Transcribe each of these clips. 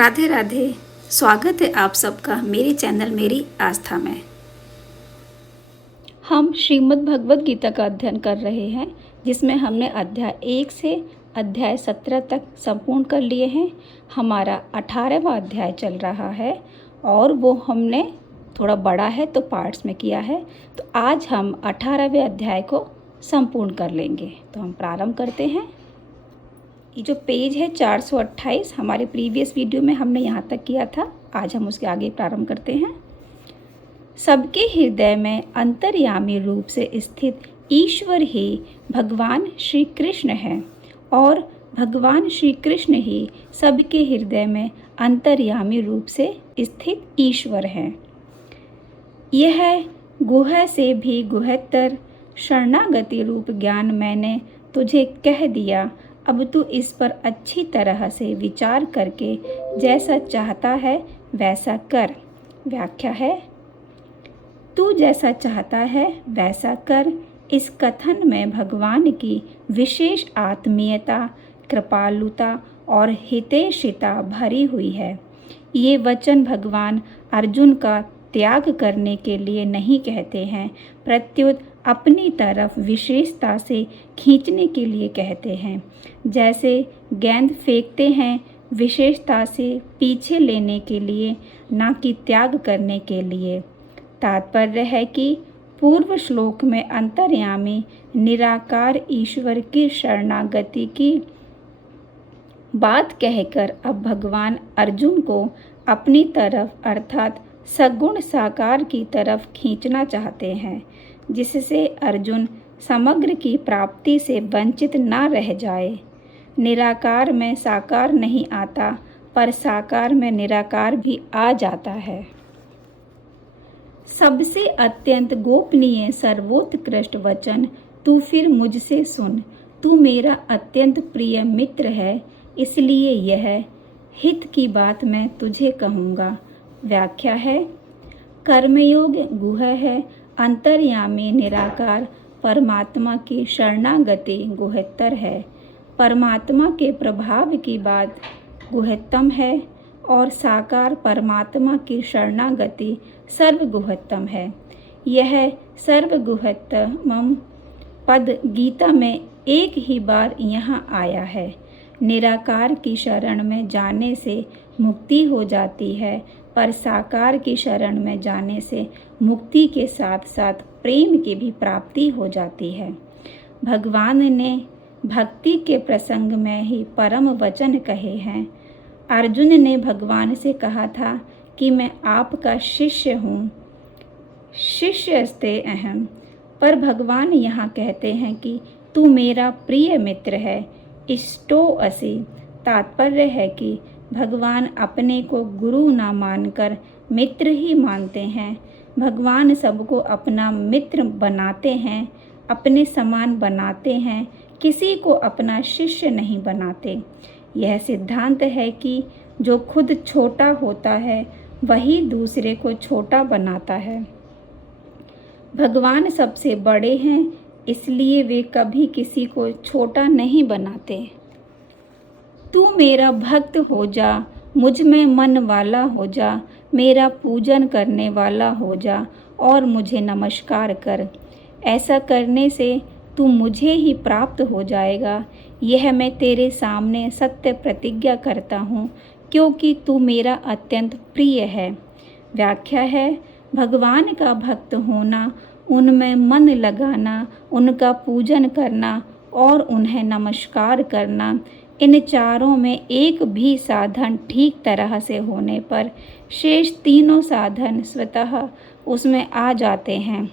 राधे राधे। स्वागत है आप सबका मेरे चैनल मेरी आस्था में। हम श्रीमद् भगवद गीता का अध्ययन कर रहे हैं, जिसमें हमने अध्याय 1 से अध्याय 17 तक संपूर्ण कर लिए हैं। हमारा 18वां अध्याय चल रहा है और वो हमने थोड़ा बड़ा है तो पार्ट्स में किया है। तो आज हम 18वें अध्याय को संपूर्ण कर लेंगे। तो हम प्रारंभ करते हैं। ये जो पेज है 428, हमारे प्रीवियस वीडियो में हमने यहाँ तक किया था। आज हम उसके आगे प्रारंभ करते हैं। सबके हृदय में अंतर्यामी रूप से स्थित ईश्वर ही भगवान श्री कृष्ण है और भगवान श्री कृष्ण ही सबके हृदय में अंतर्यामी रूप से स्थित ईश्वर है। यह गुह से भी गुहतर शरणागति रूप ज्ञान मैंने तुझे कह दिया। अब तू इस पर अच्छी तरह से विचार करके जैसा चाहता है वैसा कर। व्याख्या है, तू जैसा चाहता है वैसा कर। इस कथन में भगवान की विशेष आत्मीयता, कृपालुता और हितैषिता भरी हुई है। ये वचन भगवान अर्जुन का त्याग करने के लिए नहीं कहते हैं, प्रत्युत अपनी तरफ विशेषता से खींचने के लिए कहते हैं। जैसे गेंद फेंकते हैं विशेषता से पीछे लेने के लिए, ना कि त्याग करने के लिए। तात्पर्य है कि पूर्व श्लोक में अंतर्यामी निराकार ईश्वर की शरणागति की बात कहकर अब भगवान अर्जुन को अपनी तरफ अर्थात सगुण साकार की तरफ खींचना चाहते हैं, जिससे अर्जुन समग्र की प्राप्ति से वंचित ना रह जाए। निराकार में साकार नहीं आता, पर साकार में निराकार भी आ जाता है। सबसे अत्यंत गोपनीय सर्वोत्कृष्ट वचन तू फिर मुझसे सुन। तू मेरा अत्यंत प्रिय मित्र है, इसलिए यह हित की बात मैं तुझे कहूँगा। व्याख्या है, कर्मयोग गुह है, अंतर्यामी निराकार परमात्मा की शरणागति गुहत्तर है। परमात्मा के प्रभाव की बात गुहत्तम है और साकार परमात्मा की शरणागति सर्वगुहत्तम है। यह सर्वगुहत्तम पद गीता में एक ही बार यहाँ आया है। निराकार की शरण में जाने से मुक्ति हो जाती है, पर साकार की शरण में जाने से मुक्ति के साथ साथ प्रेम की भी प्राप्ति हो जाती है। भगवान ने भक्ति के प्रसंग में ही परम वचन कहे हैं। अर्जुन ने भगवान से कहा था कि मैं आपका शिष्य हूँ, शिष्यस्ते अहम। पर भगवान यहाँ कहते हैं कि तू मेरा प्रिय मित्र है, इष्टो असि। तात्पर्य है कि भगवान अपने को गुरु ना मानकर मित्र ही मानते हैं। भगवान सबको अपना मित्र बनाते हैं, अपने समान बनाते हैं, किसी को अपना शिष्य नहीं बनाते। यह सिद्धांत है कि जो खुद छोटा होता है वही दूसरे को छोटा बनाता है। भगवान सबसे बड़े हैं, इसलिए वे कभी किसी को छोटा नहीं बनाते। तू मेरा भक्त हो जा, मुझ में मन वाला हो जा, मेरा पूजन करने वाला हो जा और मुझे नमस्कार कर। ऐसा करने से तू मुझे ही प्राप्त हो जाएगा। यह मैं तेरे सामने सत्य प्रतिज्ञा करता हूँ, क्योंकि तू मेरा अत्यंत प्रिय है। व्याख्या है, भगवान का भक्त होना, उनमें मन लगाना, उनका पूजन करना और उन्हें नमस्कार करना, इन चारों में एक भी साधन ठीक तरह से होने पर शेष तीनों साधन स्वतः उसमें आ जाते हैं।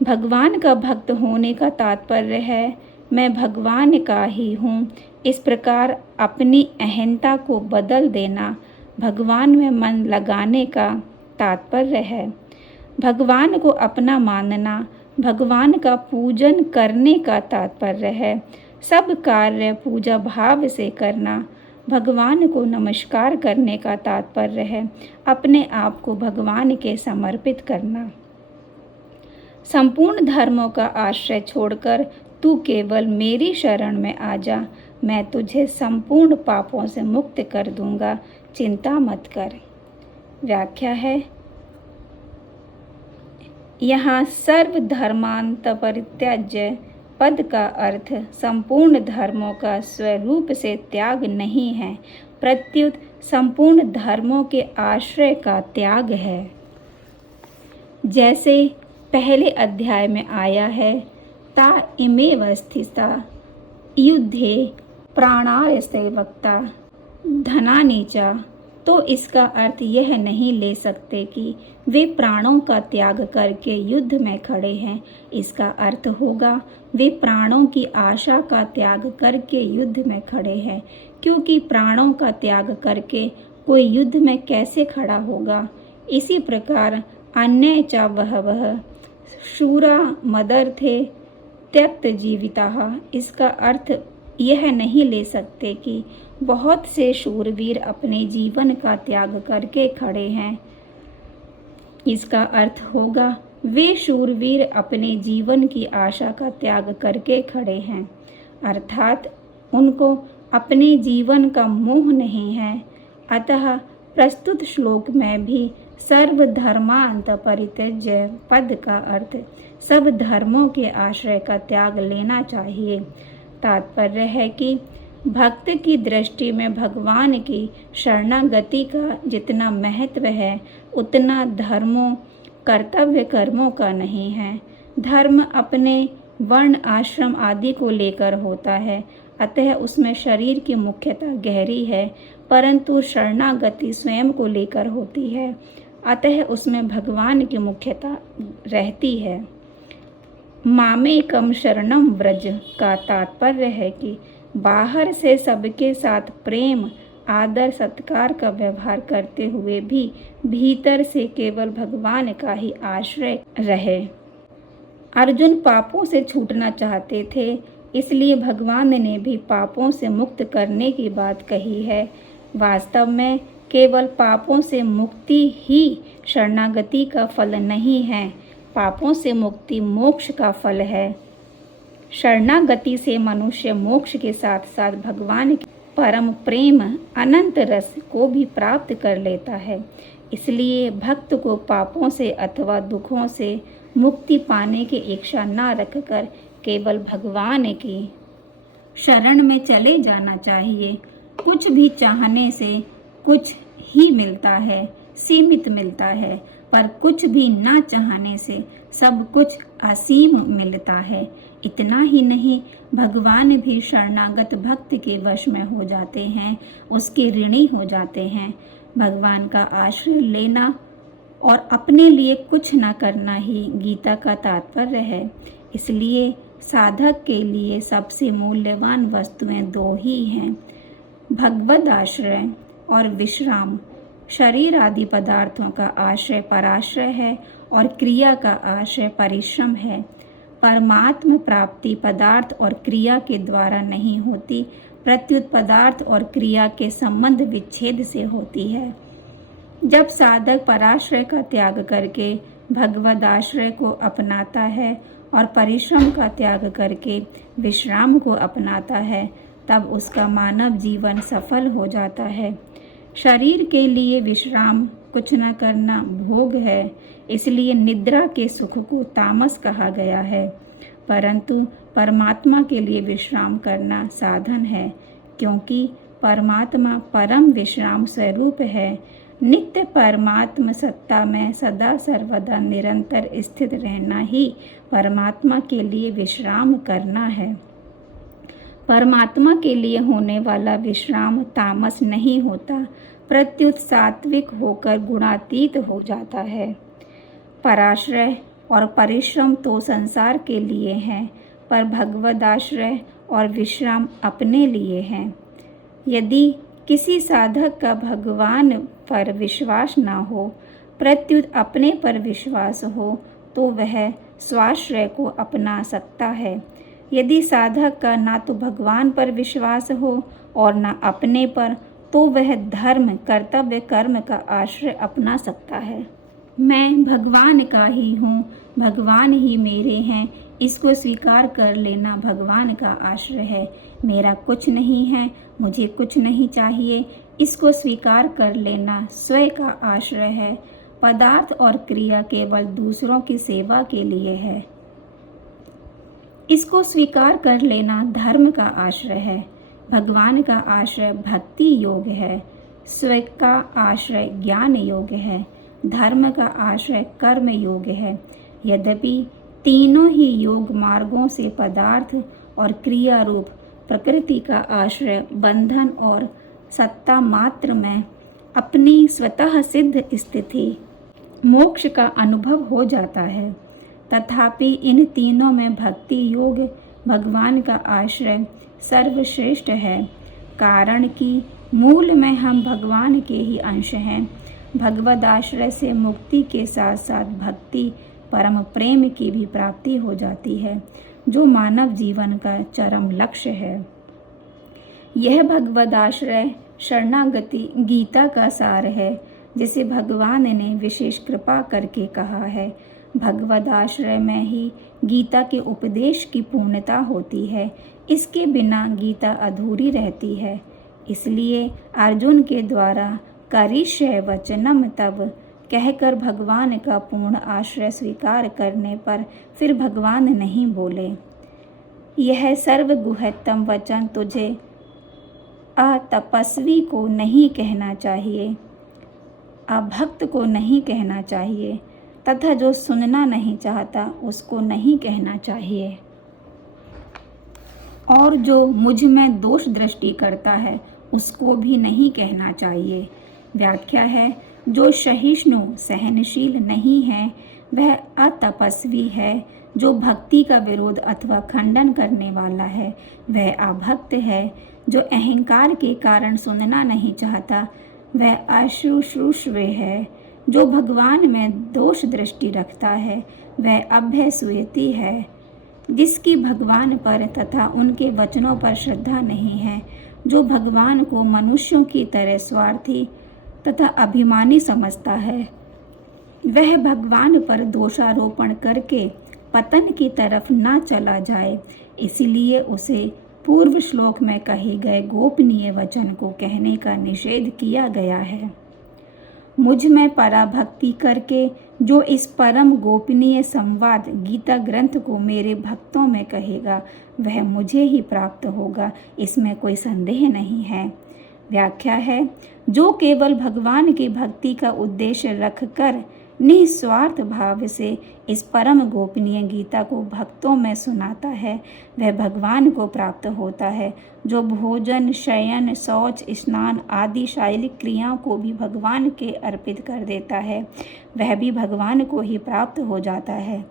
भगवान का भक्त होने का तात्पर्य है मैं भगवान का ही हूँ। इस प्रकार अपनी अहंता को बदल देना भगवान में मन लगाने का तात्पर्य है। भगवान को अपना मानना भगवान का पूजन करने का तात्पर्य है। सब कार्य पूजा भाव से करना भगवान को नमस्कार करने का तात्पर्य है। अपने आप को भगवान के समर्पित करना। संपूर्ण धर्मों का आश्रय छोड़कर तू केवल मेरी शरण में आ जा। मैं तुझे संपूर्ण पापों से मुक्त कर दूंगा, चिंता मत कर। व्याख्या है, यहाँ सर्वधर्मांत परित्याज्य पद का अर्थ संपूर्ण धर्मों का स्वरूप से त्याग नहीं है, प्रत्युत संपूर्ण धर्मों के आश्रय का त्याग है। जैसे पहले अध्याय में आया है, ता इमेव स्थिता युद्धे प्राणायस्ते वक्ता धनानि च, तो इसका अर्थ यह नहीं ले सकते कि वे प्राणों का त्याग करके युद्ध में खड़े हैं। इसका अर्थ होगा वे प्राणों की आशा का त्याग करके युद्ध में खड़े हैं, क्योंकि प्राणों का त्याग करके कोई युद्ध में कैसे खड़ा होगा। इसी प्रकार अन्य च वह शूरा मदर्थे त्यक्त जीविता, इसका अर्थ यह नहीं ले सकते कि बहुत से शूरवीर अपने जीवन का त्याग करके खड़े हैं। इसका अर्थ होगा वे शूरवीर अपने जीवन की आशा का त्याग करके खड़े हैं, अर्थात उनको अपने जीवन का मोह नहीं है। अतः प्रस्तुत श्लोक में भी सर्वधर्मांत परित्यज्य पद का अर्थ सब धर्मों के आश्रय का त्याग लेना चाहिए। तात्पर्य है कि भक्त की दृष्टि में भगवान की शरणागति का जितना महत्व है, उतना धर्मों कर्तव्य कर्मों का नहीं है। धर्म अपने वर्ण आश्रम आदि को लेकर होता है, अतः उसमें शरीर की मुख्यता गहरी है, परंतु शरणागति स्वयं को लेकर होती है, अतः उसमें भगवान की मुख्यता रहती है। मामेकम शरणम व्रज का तात्पर्य है कि बाहर से सबके साथ प्रेम आदर सत्कार का व्यवहार करते हुए भी भीतर से केवल भगवान का ही आश्रय रहे। अर्जुन पापों से छूटना चाहते थे, इसलिए भगवान ने भी पापों से मुक्त करने की बात कही है। वास्तव में केवल पापों से मुक्ति ही शरणागति का फल नहीं है, पापों से मुक्ति मोक्ष का फल है। शरणागति से मनुष्य मोक्ष के साथ साथ भगवान के परम प्रेम अनंत रस को भी प्राप्त कर लेता है। इसलिए भक्त को पापों से अथवा दुखों से मुक्ति पाने की इच्छा न रखकर केवल भगवान की शरण में चले जाना चाहिए। कुछ भी चाहने से कुछ ही मिलता है, सीमित मिलता है, पर कुछ भी ना चाहने से सब कुछ असीम मिलता है। इतना ही नहीं, भगवान भी शरणागत भक्त के वश में हो जाते हैं, उसके ऋणी हो जाते हैं। भगवान का आश्रय लेना और अपने लिए कुछ न करना ही गीता का तात्पर्य है। इसलिए साधक के लिए सबसे मूल्यवान वस्तुएं दो ही हैं, भगवद आश्रय और विश्राम। शरीर आदि पदार्थों का आश्रय पराश्रय है और क्रिया का आश्रय परिश्रम है। परमात्म प्राप्ति पदार्थ और क्रिया के द्वारा नहीं होती, प्रत्युत पदार्थ और क्रिया के संबंध विच्छेद से होती है। जब साधक पराश्रय का त्याग करके भगवद आश्रय को अपनाता है और परिश्रम का त्याग करके विश्राम को अपनाता है, तब उसका मानव जीवन सफल हो जाता है। शरीर के लिए विश्राम कुछ न करना भोग है, इसलिए निद्रा के सुख को तामस कहा गया है, परंतु परमात्मा के लिए विश्राम करना साधन है, क्योंकि परमात्मा परम विश्राम स्वरूप है। नित्य परमात्मा सत्ता में सदा सर्वदा निरंतर स्थित रहना ही परमात्मा के लिए विश्राम करना है। परमात्मा के लिए होने वाला विश्राम तामस नहीं होता, प्रत्युत सात्विक होकर गुणातीत हो जाता है। पराश्रय और परिश्रम तो संसार के लिए हैं, पर भगवद आश्रय और विश्राम अपने लिए हैं। यदि किसी साधक का भगवान पर विश्वास न हो, प्रत्युत अपने पर विश्वास हो, तो वह स्वाश्रय को अपना सकता है। यदि साधक का ना तो भगवान पर विश्वास हो और न अपने पर, तो वह धर्म कर्तव्य कर्म का आश्रय अपना सकता है। मैं भगवान का ही हूँ, भगवान ही मेरे हैं, इसको स्वीकार कर लेना भगवान का आश्रय है। मेरा कुछ नहीं है, मुझे कुछ नहीं चाहिए, इसको स्वीकार कर लेना स्वयं का आश्रय है। पदार्थ और क्रिया केवल दूसरों की सेवा के लिए है। इसको स्वीकार कर लेना धर्म का आश्रय है। भगवान का आश्रय भक्ति योग है। स्वयं का आश्रय ज्ञान योग है। धर्म का आश्रय कर्म योग है। यद्यपि तीनों ही योग मार्गों से पदार्थ और क्रिया रूप प्रकृति का आश्रय बंधन और सत्ता मात्र में अपनी स्वतः सिद्ध स्थिति मोक्ष का अनुभव हो जाता है, तथापि इन तीनों में भक्ति योग भगवान का आश्रय सर्वश्रेष्ठ है, कारण कि मूल में हम भगवान के ही अंश हैं। भगवद आश्रय से मुक्ति के साथ साथ भक्ति परम प्रेम की भी प्राप्ति हो जाती है, जो मानव जीवन का चरम लक्ष्य है। यह भगवद आश्रय शरणागति गीता का सार है, जिसे भगवान ने विशेष कृपा करके कहा है। भगवद आश्रय में ही गीता के उपदेश की पूर्णता होती है। इसके बिना गीता अधूरी रहती है। इसलिए अर्जुन के द्वारा करिष्ये वचनम तब कहकर भगवान का पूर्ण आश्रय स्वीकार करने पर फिर भगवान नहीं बोले, यह सर्वगुह्यतम वचन तुझे अतपस्वी को नहीं कहना चाहिए, अभक्त को नहीं कहना चाहिए, तथा जो सुनना नहीं चाहता उसको नहीं कहना चाहिए, और जो मुझ में दोष दृष्टि करता है उसको भी नहीं कहना चाहिए। व्याख्या है, जो सहिष्णु सहनशील नहीं है वह अतपस्वी है। जो भक्ति का विरोध अथवा खंडन करने वाला है वह अभक्त है। जो अहंकार के कारण सुनना नहीं चाहता वह अशुश्रूषव है। जो भगवान में दोष दृष्टि रखता है वह अभ्यसूयती है। जिसकी भगवान पर तथा उनके वचनों पर श्रद्धा नहीं है, जो भगवान को मनुष्यों की तरह स्वार्थी तथा अभिमानी समझता है, वह भगवान पर दोषारोपण करके पतन की तरफ न चला जाए। इसीलिए उसे पूर्व श्लोक में कहे गए गोपनीय वचन को कहने का निषेध किया गया है। मुझ में पराभक्ति करके जो इस परम गोपनीय संवाद गीता ग्रंथ को मेरे भक्तों में कहेगा वह मुझे ही प्राप्त होगा, इसमें कोई संदेह नहीं है। व्याख्या है, जो केवल भगवान की भक्ति का उद्देश्य रखकर निस्वार्थ भाव से इस परम गोपनीय गीता को भक्तों में सुनाता है वह भगवान को प्राप्त होता है। जो भोजन शयन शौच स्नान आदि शारीरिक क्रियाओं को भी भगवान के अर्पित कर देता है वह भी भगवान को ही प्राप्त हो जाता है।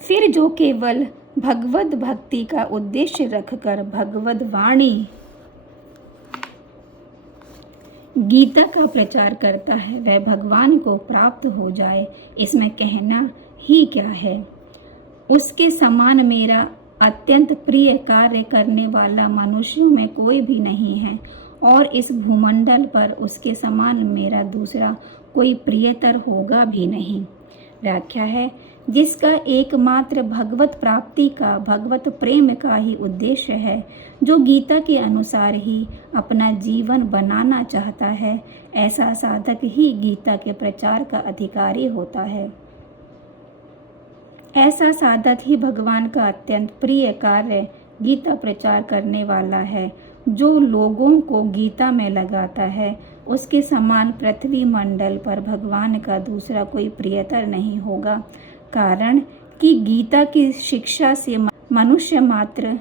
फिर जो केवल भगवद भक्ति का उद्देश्य रखकर भगवद वाणी गीता का प्रचार करता है वह भगवान को प्राप्त हो जाए, इसमें कहना ही क्या है। उसके समान मेरा अत्यंत प्रिय कार्य करने वाला मनुष्यों में कोई भी नहीं है, और इस भूमंडल पर उसके समान मेरा दूसरा कोई प्रियतर होगा भी नहीं। व्याख्या है, जिसका एकमात्र भगवत प्राप्ति का भगवत प्रेम का ही उद्देश्य है, जो गीता के अनुसार ही अपना जीवन बनाना चाहता है, ऐसा साधक ही गीता के प्रचार का अधिकारी होता है। ऐसा साधक ही भगवान का अत्यंत प्रिय कार्य गीता प्रचार करने वाला है। जो लोगों को गीता में लगाता है उसके समान पृथ्वी मंडल पर भगवान का दूसरा कोई प्रियतर नहीं होगा, कारण कि गीता की शिक्षा से मनुष्य मात्र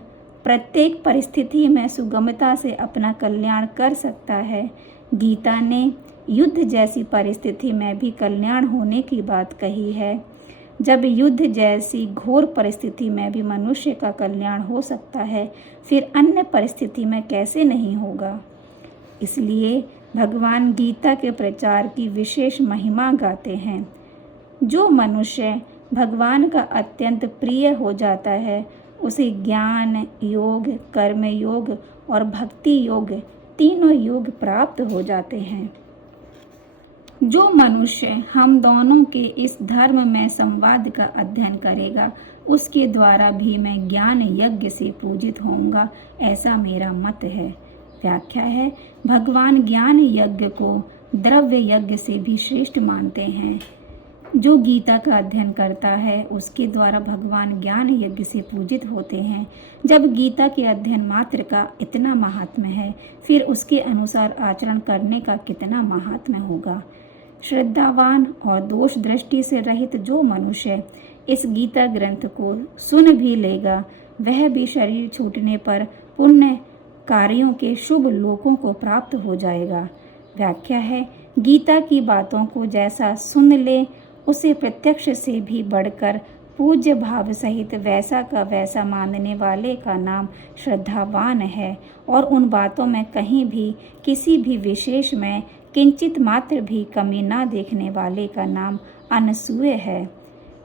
प्रत्येक परिस्थिति में सुगमता से अपना कल्याण कर सकता है। गीता ने युद्ध जैसी परिस्थिति में भी कल्याण होने की बात कही है। जब युद्ध जैसी घोर परिस्थिति में भी मनुष्य का कल्याण हो सकता है, फिर अन्य परिस्थिति में कैसे नहीं होगा। इसलिए भगवान गीता के प्रचार की विशेष महिमा गाते हैं। जो मनुष्य भगवान का अत्यंत प्रिय हो जाता है उसे ज्ञान योग कर्म योग और भक्ति योग तीनों योग प्राप्त हो जाते हैं। जो मनुष्य हम दोनों के इस धर्म में संवाद का अध्ययन करेगा उसके द्वारा भी मैं ज्ञान यज्ञ से पूजित होऊंगा, ऐसा मेरा मत है। व्याख्या है, भगवान ज्ञान यज्ञ को द्रव्य यज्ञ से भी श्रेष्ठ मानते हैं। जो गीता का अध्ययन करता है उसके द्वारा भगवान ज्ञान यज्ञ से पूजित होते हैं। जब गीता के अध्ययन मात्र का इतना महात्म्य है, फिर उसके अनुसार आचरण करने का कितना महात्म्य होगा। श्रद्धावान और दोष दृष्टि से रहित जो मनुष्य इस गीता ग्रंथ को सुन भी लेगा, वह भी शरीर छूटने पर पुण्य कार्यों के शुभ लोकों को प्राप्त हो जाएगा। व्याख्या है, गीता की बातों को जैसा सुन ले, उसे प्रत्यक्ष से भी बढ़कर पूज्य भाव सहित वैसा का वैसा मानने वाले का नाम श्रद्धावान है, और उन बातों में कहीं भी किसी भी विशेष में किंचित मात्र भी कमी ना देखने वाले का नाम अनसूय है।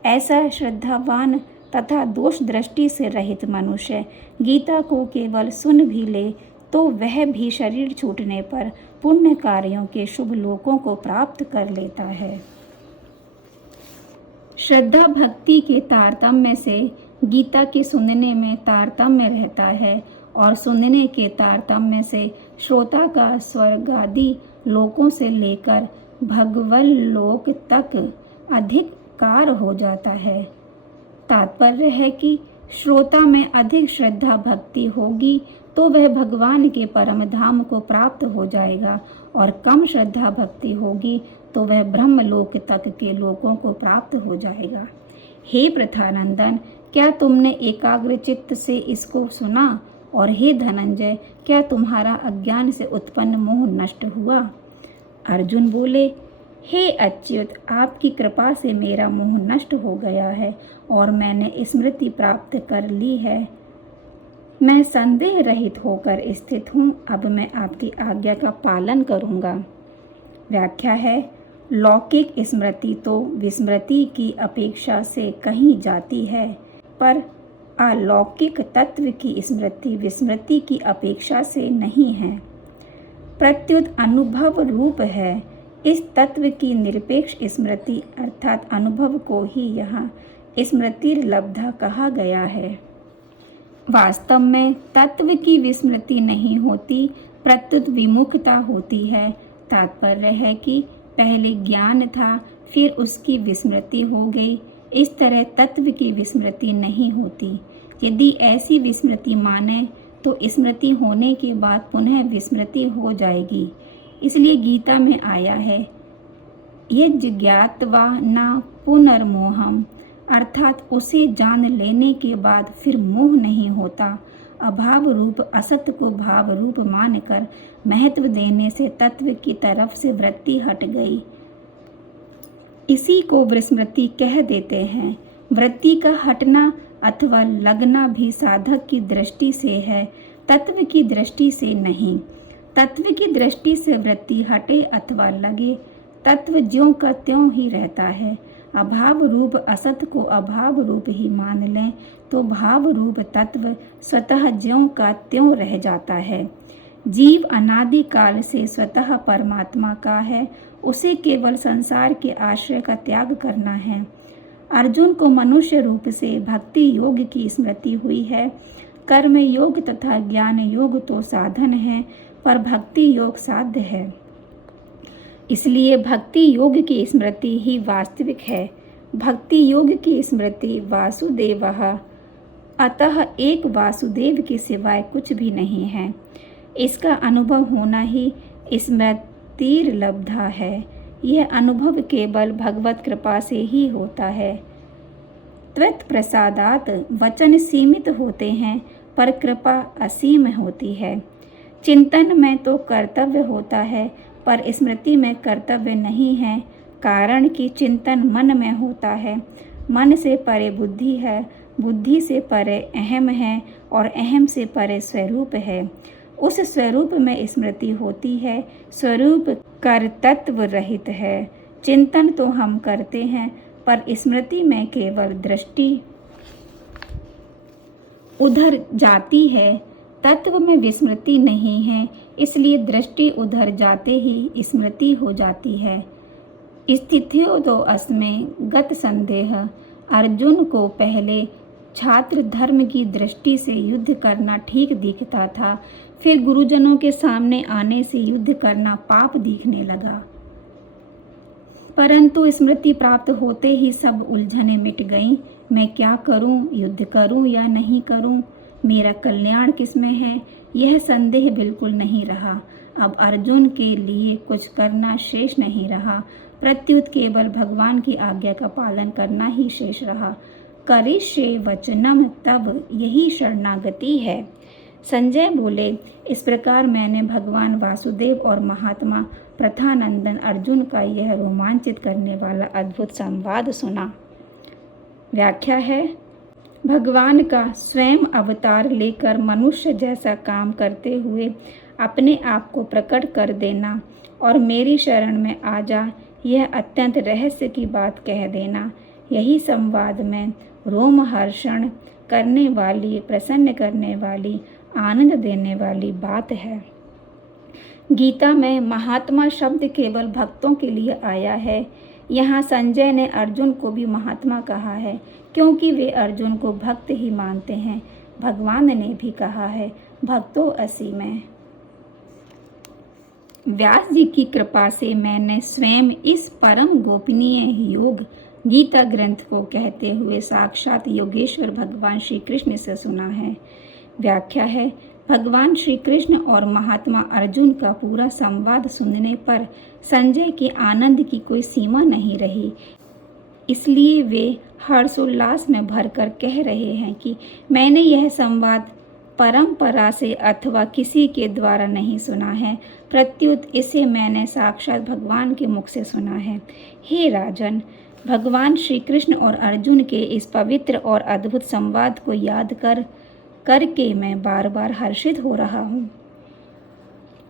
ऐसा श्रद्धावान तथा दोष दृष्टि से रहित मनुष्य गीता को केवल सुन भी ले तो वह भी शरीर छूटने पर पुण्य कार्यों के शुभ लोकों को प्राप्त कर लेता है। श्रद्धा भक्ति के तारतम्य से गीता के सुनने में तारतम्य रहता है, और सुनने के तारतम्य से श्रोता का स्वर्गादि लोकों से लेकर भगवल लोक तक अधिकार हो जाता है। तात्पर्य है कि श्रोता में अधिक श्रद्धा भक्ति होगी तो वह भगवान के परम धाम को प्राप्त हो जाएगा, और कम श्रद्धा भक्ति होगी तो वह ब्रह्मलोक तक के लोकों को प्राप्त हो जाएगा। हे प्रथानंदन, क्या तुमने एकाग्र चित्त से इसको सुना? और हे धनंजय, क्या तुम्हारा अज्ञान से उत्पन्न मोह नष्ट हुआ? अर्जुन बोले, हे अच्युत, आपकी कृपा से मेरा मोह नष्ट हो गया है और मैंने स्मृति प्राप्त कर ली है। मैं संदेह रहित होकर स्थित हूँ। अब मैं आपकी आज्ञा का पालन करूँगा। व्याख्या है, लौकिक स्मृति तो विस्मृति की अपेक्षा से कहीं जाती है, पर अलौकिक तत्व की स्मृति विस्मृति की अपेक्षा से नहीं है, प्रत्युत अनुभव रूप है। इस तत्व की निरपेक्ष स्मृति अर्थात अनुभव को ही यहाँ स्मृति लब्धा कहा गया है। वास्तव में तत्व की विस्मृति नहीं होती, प्रत्युत विमुखता होती है। तात्पर्य है कि पहले ज्ञान था, फिर उसकी विस्मृति हो गई। इस तरह तत्व की विस्मृति नहीं होती। यदि ऐसी विस्मृति माने तो स्मृति होने के बाद पुनः विस्मृति हो जाएगी। इसलिए गीता में आया है, यज्ञात्वा न पुनर्मोहम, अर्थात उसे जान लेने के बाद फिर मोह नहीं होता। अभाव रूप असत्य को भाव रूप मानकर महत्व देने से तत्व की तरफ से वृत्ति हट गई। इसी को विस्मृति कह देते हैं। वृत्ति का हटना अथवा लगना भी साधक की दृष्टि से है, तत्व की दृष्टि से नहीं। तत्व की दृष्टि से वृत्ति हटे अथवा लगे, तत्व ज्यों का त्यों ही रहता है। अभाव रूप असत को अभाव रूप ही मान लें तो भाव रूप तत्व स्वतः ज्यों का त्यों रह जाता है। जीव अनादि काल से स्वतः परमात्मा का है, उसे केवल संसार के आश्रय का त्याग करना है। अर्जुन को मनुष्य रूप से भक्ति योग की स्मृति हुई है। कर्म योग तथा ज्ञान योग तो साधन है, पर भक्ति योग साध्य है। इसलिए भक्ति योग की स्मृति ही वास्तविक है। भक्ति योग की स्मृति वासुदेवः, अतः एक वासुदेव के सिवाय कुछ भी नहीं है। इसका अनुभव होना ही स्मृतिर्लब्धा है। यह अनुभव केवल भगवत कृपा से ही होता है। त्वत् प्रसादात वचन सीमित होते हैं, पर कृपा असीम होती है। चिंतन में तो कर्तव्य होता है, पर स्मृति में कर्तव्य नहीं है, कारण कि चिंतन मन में होता है। मन से परे बुद्धि है, बुद्धि से परे अहम है, और अहम से परे स्वरूप है। उस स्वरूप में स्मृति होती है। स्वरूप कर्तत्व रहित है। चिंतन तो हम करते हैं, पर स्मृति में केवल दृष्टि उधर जाती है। तत्व में विस्मृति नहीं है, इसलिए दृष्टि उधर जाते ही स्मृति हो जाती है। स्थितियों तो अस्में गत संदेह। अर्जुन को पहले छात्र धर्म की दृष्टि से युद्ध करना ठीक दिखता था, फिर गुरुजनों के सामने आने से युद्ध करना पाप दिखने लगा। परंतु स्मृति प्राप्त होते ही सब उलझनें मिट गईं। मैं क्या करूं, युद्ध करूं या नहीं करूं, मेरा कल्याण किसमें है, यह संदेह बिल्कुल नहीं रहा। अब अर्जुन के लिए कुछ करना शेष नहीं रहा, प्रत्युत केवल भगवान की आज्ञा का पालन करना ही शेष रहा। करिष्ये वचनम तब, यही शरणागति है। संजय बोले, इस प्रकार मैंने भगवान वासुदेव और महात्मा प्रथानंदन अर्जुन का यह रोमांचित करने वाला अद्भुत संवाद सुना। व्याख्या है, भगवान का स्वयं अवतार लेकर मनुष्य जैसा काम करते हुए अपने आप को प्रकट कर देना और मेरी शरण में आ जा, यह अत्यंत रहस्य की बात कह देना, यही संवाद में रोमहर्षण करने वाली, प्रसन्न करने वाली, आनंद देने वाली बात है। गीता में महात्मा शब्द केवल भक्तों के लिए आया है। यहाँ संजय ने अर्जुन को भी महात्मा कहा है, क्योंकि वे अर्जुन को भक्त ही मानते हैं। भगवान ने भी कहा है, भक्तो असि में। व्यास जी की कृपा से मैंने स्वयं इस परम गोपनीय योग गीता ग्रंथ को कहते हुए साक्षात योगेश्वर भगवान श्री कृष्ण से सुना है। व्याख्या है, भगवान श्री कृष्ण और महात्मा अर्जुन का पूरा संवाद सुनने पर संजय के आनंद की कोई सीमा नहीं रही। इसलिए वे हर्षोल्लास में भरकर कह रहे हैं कि मैंने यह संवाद परंपरा से अथवा किसी के द्वारा नहीं सुना है, प्रत्युत इसे मैंने साक्षात भगवान के मुख से सुना है। हे राजन, भगवान श्री कृष्ण और अर्जुन के इस पवित्र और अद्भुत संवाद को याद करके मैं बार बार हर्षित हो रहा हूँ।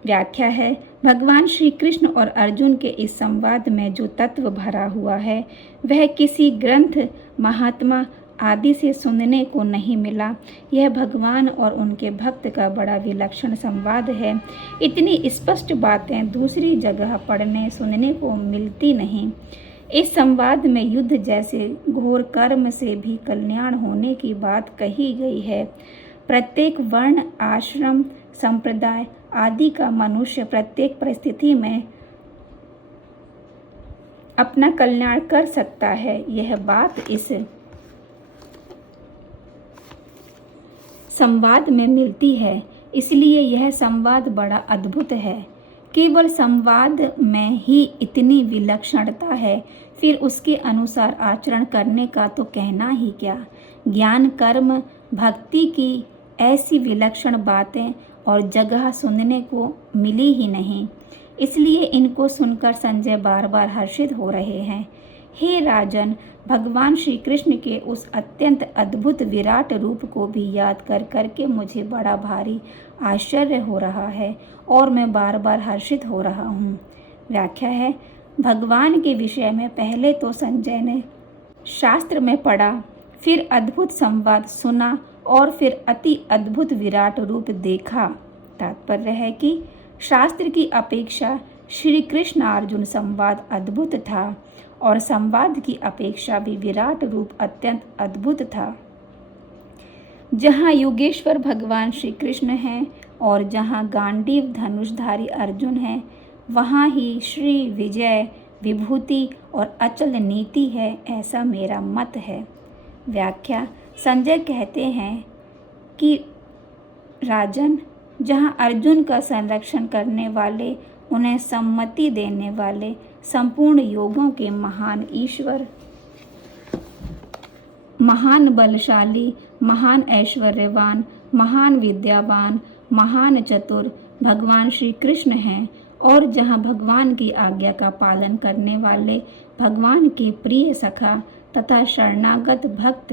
व्याख्या है, भगवान श्री कृष्ण और अर्जुन के इस संवाद में जो तत्व भरा हुआ है वह किसी ग्रंथ, महात्मा आदि से सुनने को नहीं मिला। यह भगवान और उनके भक्त का बड़ा विलक्षण संवाद है। इतनी स्पष्ट बातें दूसरी जगह पढ़ने सुनने को मिलती नहीं। इस संवाद में युद्ध जैसे घोर कर्म से भी कल्याण होने की बात कही गई है। प्रत्येक वर्ण, आश्रम, संप्रदाय आदि का मनुष्य प्रत्येक परिस्थिति में अपना कल्याण कर सकता है, यह बात इस संवाद में मिलती है। इसलिए यह संवाद बड़ा अद्भुत है। केवल संवाद में ही इतनी विलक्षणता है, फिर उसके अनुसार आचरण करने का तो कहना ही क्या। ज्ञान, कर्म, भक्ति की ऐसी विलक्षण बातें और जगह सुनने को मिली ही नहीं। इसलिए इनको सुनकर संजय बार बार हर्षित हो रहे हैं। हे राजन, भगवान श्री कृष्ण के उस अत्यंत अद्भुत विराट रूप को भी याद कर करके मुझे बड़ा भारी आश्चर्य हो रहा है और मैं बार बार हर्षित हो रहा हूँ। व्याख्या है, भगवान के विषय में पहले तो संजय ने शास्त्र में पढ़ा, फिर अद्भुत संवाद सुना और फिर अति अद्भुत विराट रूप देखा। तात्पर्य है कि शास्त्र की अपेक्षा श्री कृष्ण अर्जुन संवाद अद्भुत था और संवाद की अपेक्षा भी विराट रूप अत्यंत अद्भुत था। जहाँ योगेश्वर भगवान श्री कृष्ण हैं और जहाँ गांडीव धनुषधारी अर्जुन हैं, वहाँ ही श्री विजय, विभूति और अचल नीति है, ऐसा मेरा मत है। व्याख्या, संजय कहते हैं कि राजन, जहाँ अर्जुन का संरक्षण करने वाले, उन्हें सम्मति देने वाले, संपूर्ण योगों के महान ईश्वर, महान बलशाली, महान ऐश्वर्यवान, महान विद्यावान, महान चतुर भगवान श्री कृष्ण हैं और जहाँ भगवान की आज्ञा का पालन करने वाले भगवान के प्रिय सखा तथा शरणागत भक्त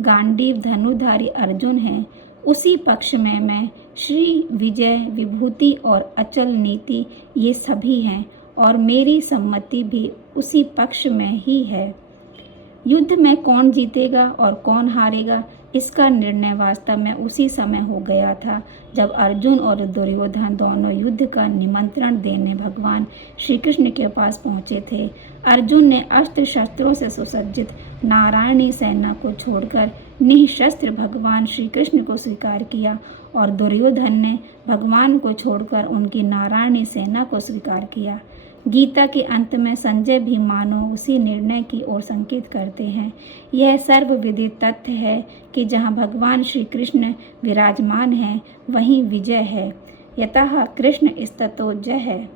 गांडीव धनुधारी अर्जुन हैं, उसी पक्ष में मैं श्री विजय, विभूति और अचल नीति ये सभी हैं और मेरी सम्मति भी उसी पक्ष में ही है। युद्ध में कौन जीतेगा और कौन हारेगा, इसका निर्णय वास्तव में उसी समय हो गया था जब अर्जुन और दुर्योधन दोनों युद्ध का निमंत्रण देने भगवान श्री कृष्ण के पास पहुंचे थे। अर्जुन ने अस्त्र शस्त्रों से सुसज्जित नारायणी सेना को छोड़कर निःशस्त्र भगवान श्री कृष्ण को स्वीकार किया और दुर्योधन ने भगवान को छोड़कर उनकी नारायणी सेना को स्वीकार किया। गीता के अंत में संजय भी मानो उसी निर्णय की ओर संकेत करते हैं। यह सर्वविदित तथ्य है कि जहाँ भगवान श्री कृष्ण विराजमान हैं वहीं विजय है। यतः कृष्ण स्ततो जय।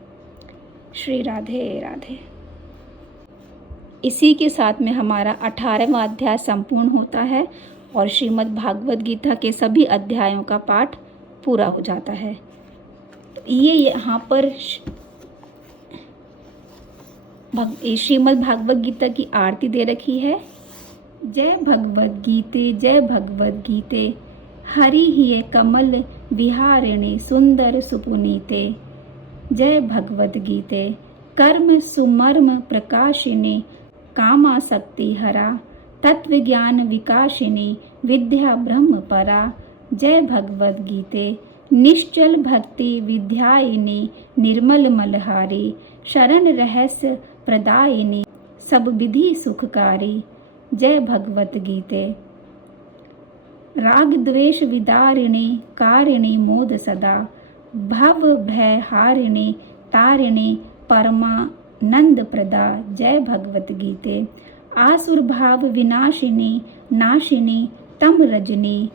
श्री राधे राधे। इसी के साथ में हमारा 18वां अध्याय संपूर्ण होता है और श्रीमद् भागवत गीता के सभी अध्यायों का पाठ पूरा हो जाता है। तो ये यहाँ पर श्रीमद् भागवत गीता की आरती दे रखी है। जय भगवत गीते, जय भगवत गीते, हरि हिये कमल विहारिणी सुंदर सुपुनीते। जय भगवत गीते, कर्म सुमर्म प्रकाशिनी कामासक्ति हरा, तत्व ज्ञान विकासिनी विद्या ब्रह्म परा। जय भगवत गीते, निश्चल भक्ति विद्यायिनी निर्मल मलहारी, शरण रहस्य प्रदायिनी सब विधि सुखकारी। जय भगवत गीते, राग द्वेष विदारिणी कारिणी मोद सदा, भव भय हारिणी तारिणी परमानंद प्रदा। जय भगवत गीते, आसुर भाव विनाशिनी नाशिनी तम रजनी,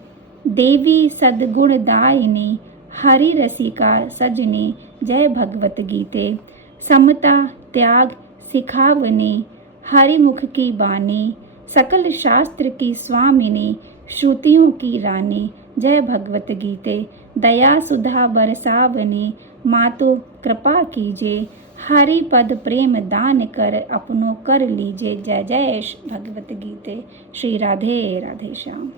देवी सद्गुणदायिनी हरि रसिका सजनी। जय भगवत गीते, समता त्याग सिखावनी हरिमुख की बानी, सकल शास्त्र की स्वामिनी श्रुतियों की रानी। जय भगवत गीते, दया सुधा बरसावनी मातो कृपा कीजिए, हरि पद प्रेम दान कर अपनों कर लीजिए। जय जय भगवत गीते। श्री राधे राधे श्याम।